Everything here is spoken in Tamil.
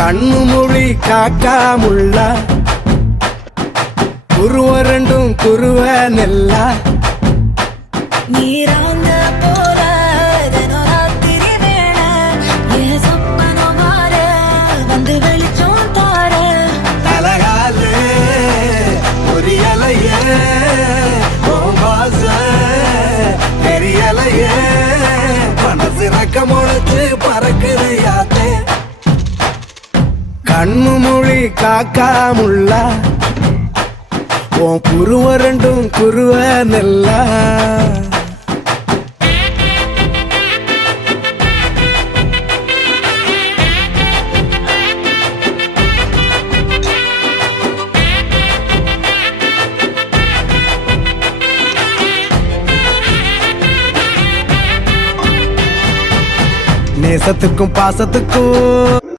கண்ணு மொழி காக்காமுள்ள குருவ ரெண்டும் குருவ நெல்லா நீராங்க போல தினராத்திரி வேண என் சொப்பனம் மாற வந்து வெளிச்சம் தார தலகாலே பொரியலையே ஓம்பாச பெரியலையே மனசு ரக்க முளைச்சு பறக்குறையாத்தே கண்ணு மொழி காக்காமுள்ள உன் குருவ ரெண்டும் குருவ நெல்லா நேசத்துக்கும் பாசத்துக்கும்